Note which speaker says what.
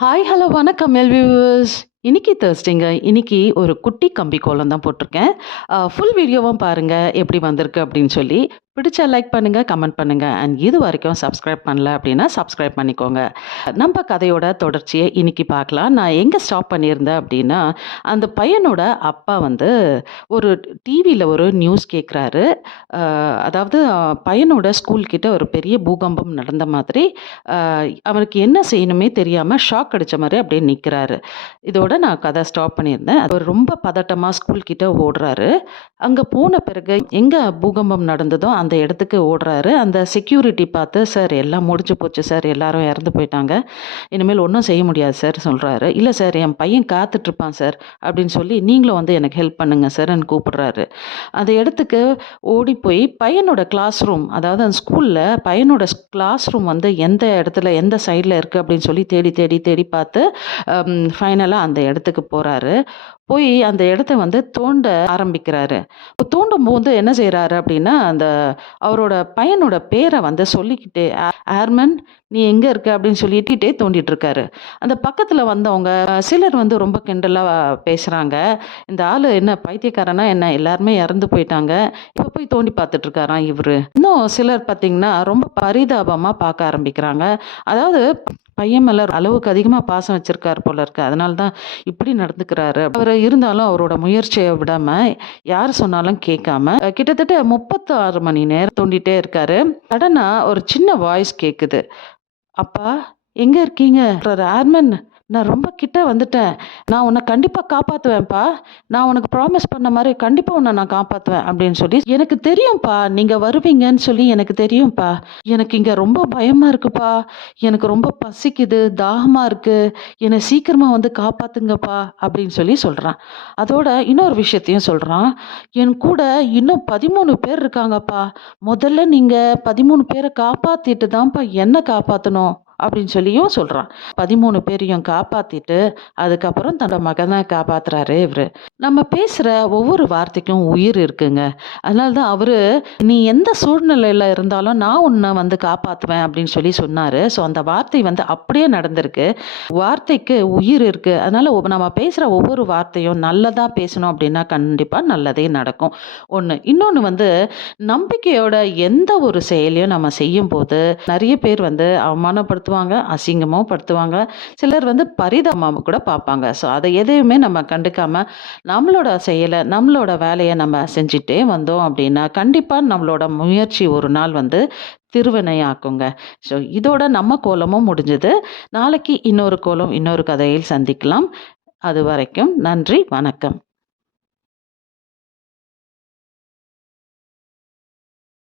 Speaker 1: Hi hello வணக்கம் all viewers இன்றைக்கி தேர்ஸ்டிங்க இன்னைக்கு ஒரு குட்டி கம்பி கோலம் தான் போட்டிருக்கேன் ஃபுல் வீடியோவும் பாருங்கள் எப்படி வந்திருக்கு அப்படின்னு சொல்லி. பிடிச்சா லைக் பண்ணுங்கள் கமெண்ட் பண்ணுங்கள் அண்ட் இது வரைக்கும் சப்ஸ்கிரைப் பண்ணல அப்படின்னா சப்ஸ்கிரைப் பண்ணிக்கோங்க. நம்ம கதையோட தொடர்ச்சியை இன்னைக்கு பார்க்கலாம். நான் எங்கே ஸ்டாப் பண்ணியிருந்தேன் அப்படின்னா அந்த பையனோட அப்பா வந்து ஒரு டிவியில் ஒரு நியூஸ் கேட்குறாரு அதாவது பையனோட ஸ்கூல் கிட்ட ஒரு பெரிய பூகம்பம் நடந்த மாதிரி அவனுக்கு என்ன செய்யணுமே தெரியாமல் ஷாக் அடித்த மாதிரி அப்படியே நிற்கிறாரு இதோட நான் கதை ஸ்டாப் பண்ணியிருந்தேன். அவர் ரொம்ப பதட்டமாக ஸ்கூல் கிட்ட ஓடுறாரு. அங்கே போன பிறகு எங்கே பூகம்பம் நடந்ததோ அந்த இடத்துக்கு ஓடுறாரு. அந்த செக்யூரிட்டி பார்த்து சார் எல்லாம் முடிஞ்சு போச்சு சார். எல்லாரும் இறந்து போயிட்டாங்க. இனிமேல் ஒன்றும் செய்ய முடியாது சார் சொல்கிறாரு இல்லை சார் என் பையன் காத்துட்ருப்பான் சார் அப்படின்னு சொல்லி நீங்களும் வந்து எனக்கு ஹெல்ப் பண்ணுங்கள் சார்ன்னு கூப்பிடுறாரு. அந்த இடத்துக்கு ஓடி போய் பையனோட கிளாஸ் ரூம் அதாவது அந்த ஸ்கூலில் பையனோட கிளாஸ் ரூம் வந்து எந்த இடத்துல எந்த சைடில் இருக்குது அப்படின்னு சொல்லி தேடி தேடி தேடி பார்த்து ஃபைனலாக அந்த இடத்துக்கு போகிறாரு போய் அந்த இடத்த வந்து தோண்ட ஆரம்பிக்கிறாரு. தோண்டும் போது என்ன செய்கிறாரு அப்படின்னா அந்த அவரோட பையனோட பேரை வந்து சொல்லிக்கிட்டே "ஏ- ஏர்மன் நீ எங்கே இருக்க? அப்படின்னு சொல்லிட்டே தோண்டிட்டு இருக்காரு. அந்த பக்கத்தில் வந்தவங்க சிலர் வந்து ரொம்ப கிண்டலாக பேசுகிறாங்க இந்த ஆள் என்ன பைத்தியக்காரனா என்ன? எல்லாருமே இறந்து போயிட்டாங்க. இப்போ போய் தோண்டி பார்த்துட்டு இருக்காராம் இவரு? இன்னும் சிலர் பார்த்தீங்கன்னா ரொம்ப பரிதாபமாக பார்க்க ஆரம்பிக்கிறாங்க. அதாவது பையன் மேலே அளவுக்கு அதிகமாக பாசம் வச்சுருக்காரு போல இருக்கு. அதனால தான் இப்படி நடந்துக்கிறாரு. அவர் இருந்தாலும் அவரோட முயற்சியை விடாம யார் சொன்னாலும் கேட்காம கிட்டத்தட்ட முப்பத்தி ஆறு மணி நேரம் தோண்டிட்டே இருக்காரு. சடனா ஒரு சின்ன வாய்ஸ் கேட்குது அப்பா எங்க இருக்கீங்க? ஆர்மன் நான் ரொம்ப கிட்ட வந்துட்டேன். நான் உன்னை கண்டிப்பாக காப்பாற்றுவேன்ப்பா நான் உனக்கு ப்ராமிஸ் பண்ண மாதிரி கண்டிப்பாக உன்னை நான் காப்பாற்றுவேன் அப்படின்னு சொல்லி எனக்கு தெரியும்ப்பா. நீங்கள் வருவீங்கன்னு சொல்லி எனக்கு தெரியும்ப்பா. எனக்கு இங்கே ரொம்ப பயமாக இருக்குப்பா. எனக்கு ரொம்ப பசிக்குது தாகமாக இருக்குது என்னை சீக்கிரமாக வந்து காப்பாற்றுங்கப்பா அப்படின்னு சொல்லி சொல்கிறான் அதோட இன்னொரு விஷயத்தையும் சொல்கிறான் என் கூட இன்னும் பதிமூணு பேர் இருக்காங்கப்பா. முதல்ல நீங்கள் பதிமூணு பேரை காப்பாற்றிட்டு தான்ப்பா என்னை காப்பாற்றணும் அப்படின்னு சொல்லியும் சொல்கிறான் பதிமூணு பேரையும் காப்பாற்றிட்டு அதுக்கப்புறம் தன்னோட மகனை காப்பாத்துறாரு இவர். நம்ம பேசுகிற ஒவ்வொரு வார்த்தைக்கும் உயிர் இருக்குங்க. அதனால தான் அவர் நீ எந்த சூழ்நிலையில் இருந்தாலும் நான் உன்னை வந்து காப்பாற்றுவேன் அப்படின்னு சொல்லி சொன்னார். ஸோ அந்த வார்த்தை வந்து அப்படியே நடந்திருக்கு. வார்த்தைக்கு உயிர் இருக்குது அதனால் நம்ம பேசுகிற ஒவ்வொரு வார்த்தையும் நல்லதாக பேசணும் அப்படின்னா கண்டிப்பாக நல்லதே நடக்கும். ஒன்று இன்னொன்று வந்து நம்பிக்கையோட எந்த ஒரு செயலையும் நம்ம செய்யும்போது நிறைய பேர் வந்து படுத்துவாங்க அசிங்கமும் படுத்துவாங்க. சிலர் வந்து பரிதாபமாக கூட பார்ப்பாங்க. ஸோ அதை எதையுமே நம்ம கண்டுக்காம நம்மளோட செயலை நம்மளோட வேலையை நம்ம செஞ்சுட்டே வந்தோம் அப்படின்னா கண்டிப்பாக நம்மளோட முயற்சி ஒரு நாள் வந்து திருவினையாக்குங்க. ஸோ இதோட நம்ம கோலமும் முடிஞ்சது. நாளைக்கு இன்னொரு கோலம் இன்னொரு கதையில் சந்திக்கலாம். அது வரைக்கும் நன்றி வணக்கம்.